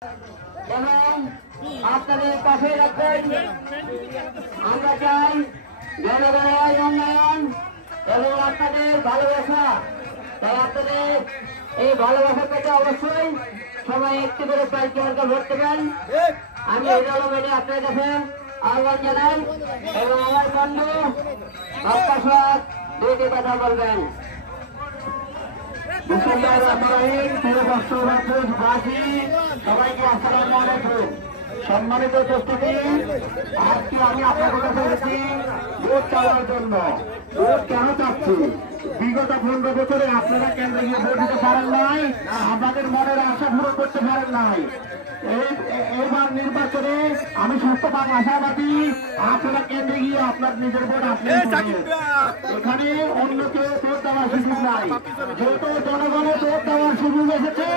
এবং আপনাদের পাশে রাখবেন। আমরা চাই জনগণের উন্নয়ন এবং আপনাদের ভালোবাসা। তাই আপনাদের এই ভালোবাসা পেতে অবশ্যই সবাই একটি করে প্রার্থী ভোট দেবেন। আমি এই জনগণে আপনার কাছে আহ্বান জানাই এবং আমার বন্ধু আপনার সাথে দুইটি কথা বলবেন। সবাইকে আসসালামু আলাইকুম। সম্মানিত উপস্থিতি, আজকে আমি আপনাদের কাছে এসেছি ভোট চাওয়ার জন্য। ভোট কেন চাচ্ছি? বিগত 15 বছরে আপনারা কেন্দ্রে গিয়ে ভোট দিতে পারেন নাই, আমাদের মনের আশা পূরণ করতে পারেন নাই। এইবার নির্বাচনে আমি সত্যবান আশাবাদী, আপনারা কেন্দ্রে গিয়ে আপনার নিজের ভোট আপনি এখানে অন্য কেউ ভোট দেওয়ার সুযোগ নাই। যেহেতু জনগণের ভোট দেওয়ার সুযোগ এসেছে,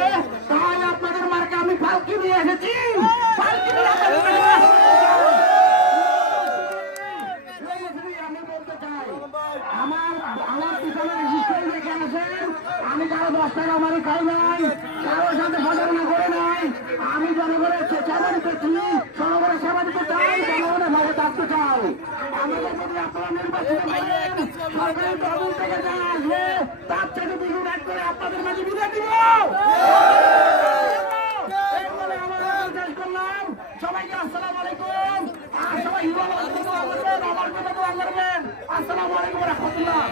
তাই আপনাদের মার্কে আমি পালকি নিয়ে এসেছি। আমি বলতে চাই, আমার পিছনে দেখে আসেন, আমি কারো 10 টাকা মারি খাই নাই, কারোর সাথে প্রচারণা করে নাই। আমি জনগণের সেবা দিতেছি, জনগণের সেবা দিতে চাই, জনগণের ভাবে থাকতে চাই। আমাদের যদি আপনারা নির্বাচিত করেন, সরকারি তহবিল থেকে যা আসবে তার থেকে দ্বিগুণ এক করে আপনাদের মাঝে বিদায় দিব। সবাইকে আসসালামু আলাইকুম। আর সবাই আমার জন্য দোয়া করবেন। আসসালামু আলাইকুম ওয়া রাহমাতুল্লাহ।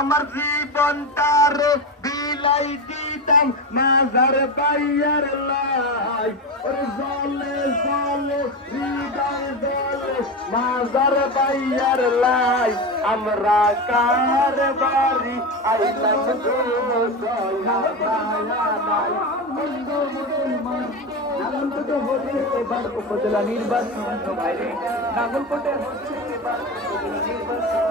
আমার জীবনটার বিলাই দিতাম মাজার পাইয়ার লাই, জলে জলে হৃদয় জলে মাজার পাইয়ার লাই। আমরা কার বাড়ি আইলাম গো নাগলকোটে হচ্ছে এবার উপজেলা নির্বাচন। বাইরে নাগলকোটে হচ্ছে এবার উপজেলা নির্বাচন।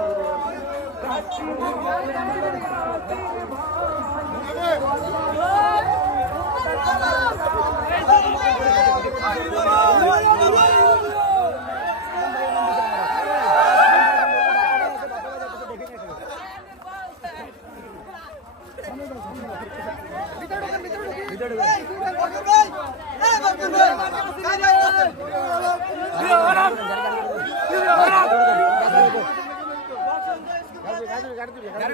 গাড়ি